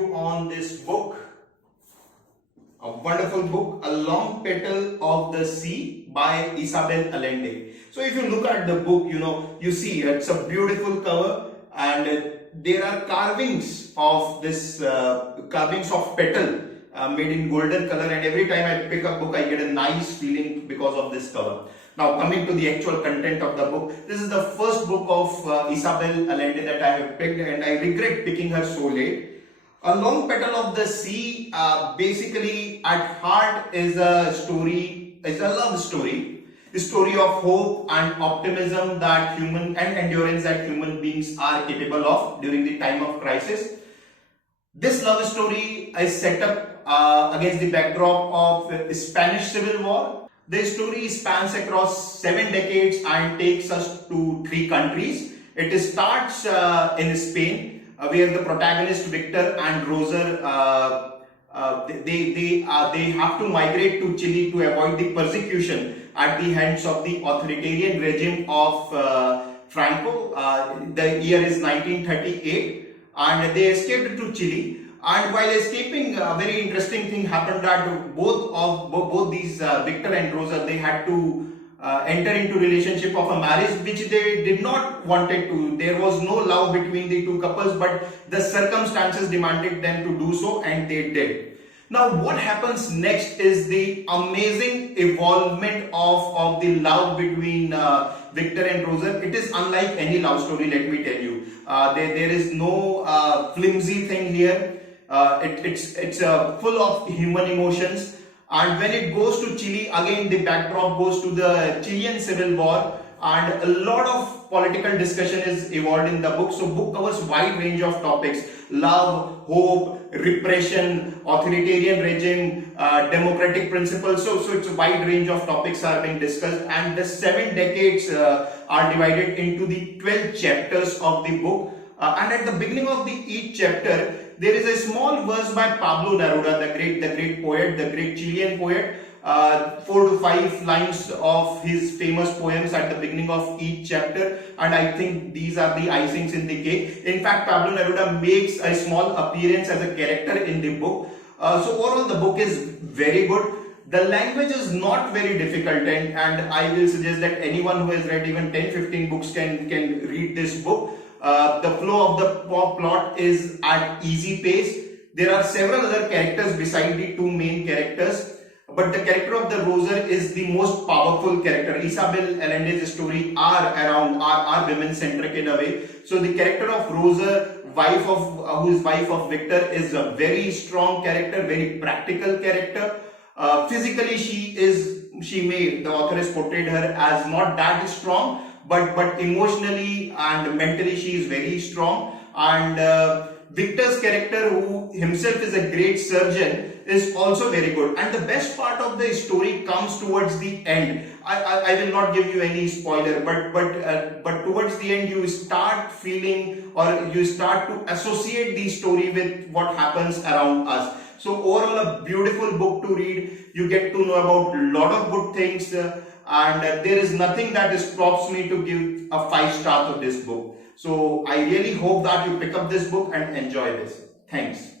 review on this book, a wonderful book, A Long Petal of the Sea by Isabel Allende. So if you look at the book, you see it's a beautiful cover, and there are carvings of petal made in golden color, and every time I pick a book I get a nice feeling because of this cover. Now coming to the actual content of the book, this is the first book of Isabel Allende that I have picked, and I regret picking her so late. A Long Petal of the Sea basically at heart is a love story. The story of hope and optimism and endurance that human beings are capable of during the time of crisis. This love story is set up against the backdrop of Spanish Civil War. The story spans across 7 decades and takes us to 3 countries. It starts in Spain, where the protagonist Victor and Rosa they have to migrate to Chile to avoid the persecution at the hands of the authoritarian regime of Franco. The year is 1938, and they escaped to Chile. And while escaping, a very interesting thing happened that both these Victor and Rosa, they had to enter into relationship of a marriage which they did not wanted to. There was no love between the two couples, but the circumstances demanded them to do so, and they did. Now what happens next is the amazing evolvement of the love between Victor and Rosa. It is unlike any love story, let me tell you. There is no flimsy thing here. It's full of human emotions. And when it goes to Chile, again the backdrop goes to the Chilean Civil War, and a lot of political discussion is evolved in the book. So book covers wide range of topics: love, hope, repression, authoritarian regime, democratic principles. So it's a wide range of topics are being discussed, and the 7 decades are divided into the 12 chapters of the book. And at the beginning of each chapter, there is a small verse by Pablo Neruda, the great poet, the great Chilean poet. 4 to 5 lines of his famous poems at the beginning of each chapter, and I think these are the icings in the cake. In fact, Pablo Neruda makes a small appearance as a character in the book. So overall, the book is very good. The language is not very difficult, and I will suggest that anyone who has read even 10-15 books can read this book. The flow of the plot is at easy pace. There are several other characters beside the 2 main characters, but the character of the Rosa is the most powerful character. Isabel Allende's story are women centric in a way. So the character of Rosa, who is wife of Victor, is a very strong character, very practical character. Physically, the author has portrayed her as not that strong, but emotionally and mentally she is very strong. And Victor's character, who himself is a great surgeon, is also very good. And the best part of the story comes towards the end. I will not give you any spoiler, but towards the end you start feeling, or you start to associate the story with what happens around us. So overall, a beautiful book to read. You get to know about a lot of good things, and there is nothing that stops me to give a 5 star to this book. So I really hope that you pick up this book and enjoy this. Thanks.